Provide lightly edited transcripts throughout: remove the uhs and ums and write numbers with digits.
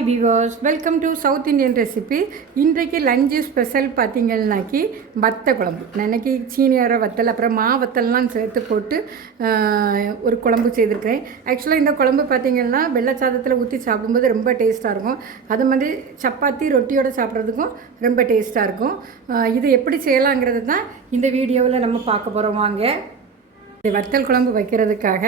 Hi viewers, welcome to south Indian recipe. இன்றைக்கு lunch special பார்த்திங்கன்னாக்கி வத்த குழம்பு. நான் இன்றைக்கி சீனியரை வத்தல் அப்புறம் வத்தல்லாம் சேர்த்து போட்டு ஒரு குழம்பு செய்திருக்கிறேன். ஆக்சுவலாக இந்த குழம்பு பார்த்திங்கன்னா வெள்ளை சாதத்தில் ஊற்றி சாப்பிடும்போது ரொம்ப டேஸ்ட்டாக இருக்கும். அது மாதிரி சப்பாத்தி ரொட்டியோடு சாப்பிட்றதுக்கும் ரொம்ப டேஸ்ட்டாக இருக்கும். இது எப்படி செய்யலாங்கிறது தான் இந்த வீடியோவில் நம்ம பார்க்க போகிறோம். வாங்க. இந்த வத்தல் குழம்பு வைக்கிறதுக்காக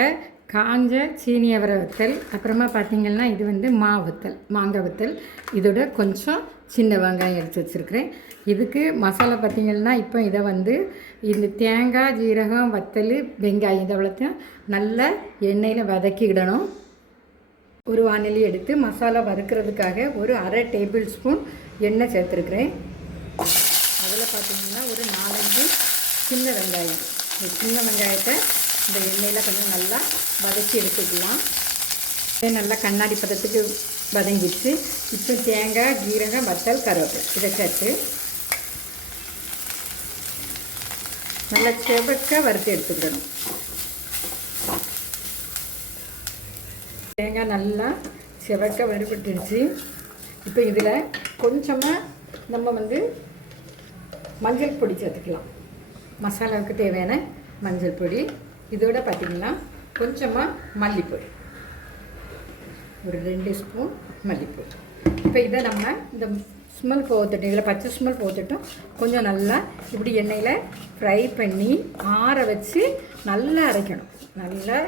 காஞ்ச சீனி அவரை வத்தல், அப்புறமா பார்த்திங்கன்னா இது வந்து வத்தல், மாங்காய் வத்தல், இதோட கொஞ்சம் சின்ன வெங்காயம் எடுத்து வச்சுருக்கிறேன். இதுக்கு மசாலா பார்த்திங்கன்னா இப்போ இதை வந்து இந்த தேங்காய், ஜீரகம், வத்தல், வெங்காயம் இதை வளர்த்து நல்லா எண்ணெயில் வதக்கிடணும். ஒரு வானிலை எடுத்து மசாலா வறுக்கிறதுக்காக ஒரு அரை டேபிள் ஸ்பூன் எண்ணெய் சேர்த்துருக்குறேன். அதில் பார்த்திங்கன்னா ஒரு 4-5 சின்ன வெங்காயம். இந்த சின்ன வெங்காயத்தை இந்த எண்ணெயில் கொஞ்சம் நல்லா வதக்கி எடுத்துக்கலாம். நல்லா கண்ணாடி பதத்துக்கு வதங்கிடுச்சு. இப்போ தேங்காய், ஜீரகம், வத்தல், கருவேப்பிலை இதை சேர்த்து நல்லா செவக்க வறுத்து எடுத்துக்கிடணும். தேங்காய் நல்லா செவக்க வறுபட்டுருச்சு. இப்போ இதில் கொஞ்சமாக நம்ம வந்து மஞ்சள் பொடி சேர்த்துக்கலாம். மசாலாவுக்கு தேவையான மஞ்சள் பொடி, இதோட பார்த்திங்கன்னா கொஞ்சமாக மல்லிப்பொடி, ஒரு 2 ஸ்பூன் மல்லிப்பொடி. இப்போ இதை நம்ம இந்த ஸ்மெல் போகட்டும், இதில் பச்சை ஸ்மெல் போகட்டும். கொஞ்சம் நல்லா இப்படி எண்ணெயில் ஃப்ரை பண்ணி ஆற வச்சு நல்லா அரைக்கணும். நல்லா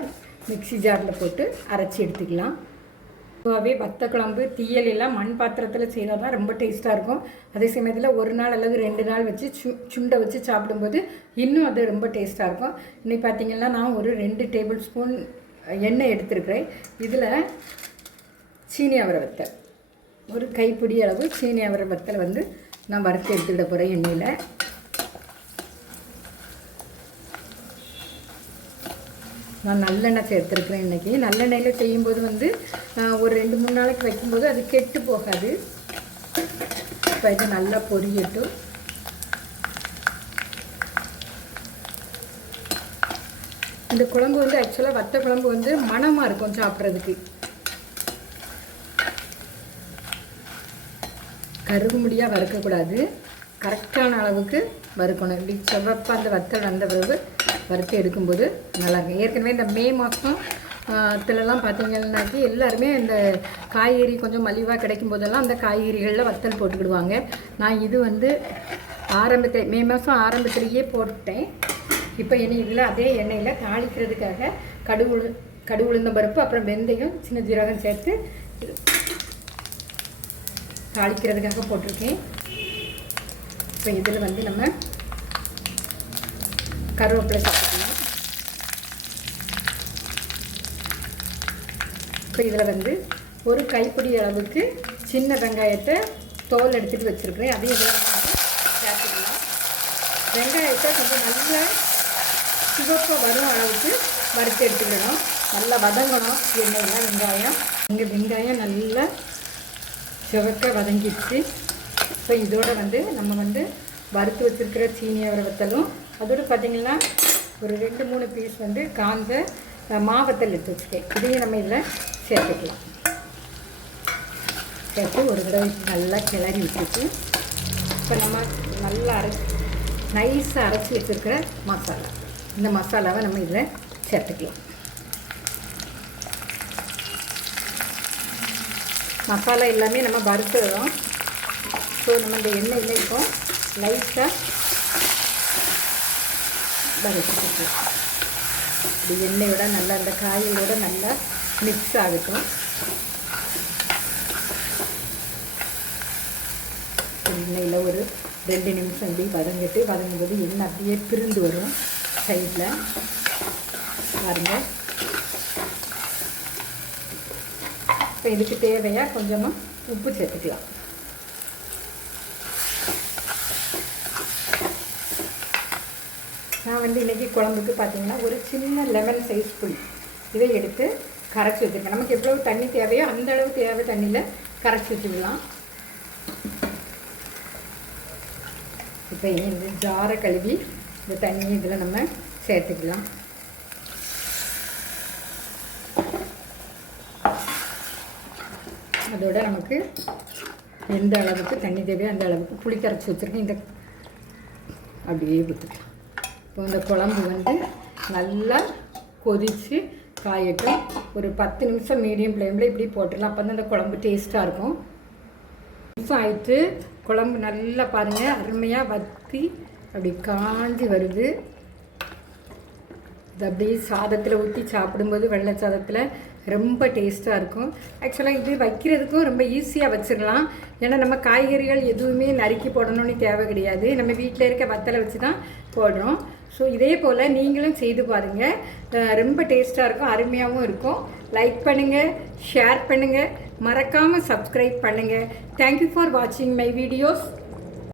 மிக்ஸி ஜாரில் போட்டு அரைச்சி எடுத்துக்கலாம். பொதுவாகவே வத்த குழம்பு தீயல் எல்லாம் மண் பாத்திரத்தில் செய்தால் தான் ரொம்ப டேஸ்ட்டாக இருக்கும். அதே சமயத்தில் ஒரு நாள் அல்லது 2 நாள் வச்சு சுண்டை வச்சு சாப்பிடும்போது இன்னும் அது ரொம்ப டேஸ்ட்டாக இருக்கும். இன்றைக்கி பார்த்திங்கன்னா நான் ஒரு 2 டேபிள் ஸ்பூன் எண்ணெய் எடுத்துருக்கிறேன். இதில் சீனி அவரை வத்தல், ஒரு கைப்பிடி அளவு சீனி அவரை வத்தல் வந்து நான் வறுத்து எடுத்துக்கிட போகிறேன் எண்ணெயில். நான் நல்லெண்ணெய் சேர்த்துருக்குறேன். இன்றைக்கி நல்லெண்ணெயில் செய்யும்போது வந்து ஒரு 2-3 நாளைக்கு வைக்கும்போது அது கெட்டு போகாது. இப்போ இது நல்லா பொரியட்டும். இந்த குழம்பு வந்து ஆக்சுவலாக வத்த குழம்பு வந்து மணமாக இருக்கும் சாப்பிட்றதுக்கு. கருகுமுடியாக வறுக்கக்கூடாது, கரெக்டான அளவுக்கு வறுக்கணும். இப்படி செவப்பாக அந்த வத்தல் வந்த பிறகு வறுத்து எடுக்கும்போது நல்லாயிருக்கும். ஏற்கனவே இந்த மே மாதத்துலலாம் பார்த்திங்கன்னாக்கி எல்லாருமே இந்த காய்கறி கொஞ்சம் மலிவாக கிடைக்கும் போதெல்லாம் அந்த காய்கறிகளில் வத்தல் போட்டுக்கிடுவாங்க. நான் இது வந்து மே மாதம் ஆரம்பத்திலேயே போட்டேன். இப்போ இனி இதில் அதே எண்ணெயில் தாளிக்கிறதுக்காக கடுகு உளுந்த பருப்பு, அப்புறம் வெந்தயம், சின்ன ஜீரகம் சேர்த்து தாளிக்கிறதுக்காக போட்டிருக்கேன். இப்போ இதில் வந்து நம்ம கருவேப்பிலை சேர்த்துக்கலாம். இப்போ இதில் வந்து ஒரு கைப்பிடி அளவுக்கு சின்ன வெங்காயத்தை தோல் எடுத்துகிட்டு வச்சுருக்கிறேன். அதையும் இதில் வந்து சேர்த்துக்கலாம். வெங்காயத்தை கொஞ்சம் நல்லா சிவப்பாக வரும் அளவுக்கு வறுத்து எடுத்துக்கிடணும். நல்லா வதங்கணும் எண்ணெயில் வெங்காயம். இங்கே வெங்காயம் நல்லா சிவக்க வதங்கிடுச்சு. இப்போ இதோடு வந்து நம்ம வந்து வறுத்து வச்சுருக்கிற சீனி அவரை வத்தலும், அதோடு பார்த்திங்கன்னா ஒரு 2-3 பீஸ் வந்து காஞ்ச வத்தல் எடுத்து வச்சுருக்கேன். இதையும் நம்ம இதில் சேர்த்துக்கலாம். சேர்த்து ஒரு தடவை நல்லா கிளறி வச்சுட்டு இப்போ நம்ம நல்லா நைஸாக அரைச்சி வச்சுருக்கிற மசாலா, இந்த மசாலாவை நம்ம இதில் சேர்த்துக்கலாம். மசாலா எல்லாமே நம்ம வறுத்துறோம். ஸோ நம்ம இந்த எண்ணெயில் இப்போ லைட்டாக வறுத்துக்கலாம். இந்த எண்ணெயோட நல்லா இந்த காயோட நல்லா மிக்ஸ் ஆகட்டும். எண்ணெயில் ஒரு 2 நிமிஷம் இப்படி வதங்கும்போது எண்ணெய் அப்படியே பிரிந்து வரும் சைடில் பாருங்கள். இப்போ இதுக்கு தேவையாக கொஞ்சமாக உப்பு சேர்த்துக்கலாம். நான் வந்து இன்றைக்கி குழம்புக்கு பார்த்திங்கன்னா ஒரு சின்ன லெமன் சைஸ் புளி இதை எடுத்து கரைச்சி வச்சுருக்கேன். நமக்கு எவ்வளோ தண்ணி தேவையோ அந்த அளவு தேவை தண்ணியில் கரைச்சி வச்சுக்கலாம். இப்போ இந்த ஜாரை கழுவி இந்த தண்ணியை இதில் நம்ம சேர்த்துக்கலாம். அதோட நமக்கு எந்த அளவுக்கு தண்ணி தேவையோ அந்த அளவுக்கு புளி கரைச்சி வச்சுருக்கேன். இந்த அப்படியே ஊற்றிக்கலாம். இப்போ இந்த குழம்பு வந்து நல்லா கொதித்து காயட்டும். ஒரு 10 நிமிஷம் மீடியம் ஃப்ளேமில் இப்படி போட்டுடலாம். அப்போ தான் அந்த குழம்பு டேஸ்ட்டாக இருக்கும். நிமிஷம் ஆயிட்டு குழம்பு நல்லா பாருங்கள் அருமையாக வற்றி அப்படி காஞ்சி வருது. இது அப்படியே சாதத்தில் ஊற்றி சாப்பிடும்போது வெள்ளை சாதத்தில் ரொம்ப டேஸ்ட்டாக இருக்கும். ஆக்சுவலாக இது வைக்கிறதுக்கும் ரொம்ப ஈஸியாக வச்சிடலாம். ஏன்னா நம்ம காய்கறிகள் எதுவுமே நறுக்கி போடணும்னு தேவை கிடையாது. நம்ம வீட்டில் இருக்க வத்தலை வச்சு தான் போடுறோம். ஸோ இதே போல் நீங்களும் செய்து பாருங்கள். ரொம்ப டேஸ்ட்டாக இருக்கும், அருமையாகவும் இருக்கும். லைக் பண்ணுங்கள், ஷேர் பண்ணுங்கள், மறக்காமல் சப்ஸ்கிரைப் பண்ணுங்கள். தேங்க்யூ ஃபார் வாட்சிங் மை வீடியோஸ்.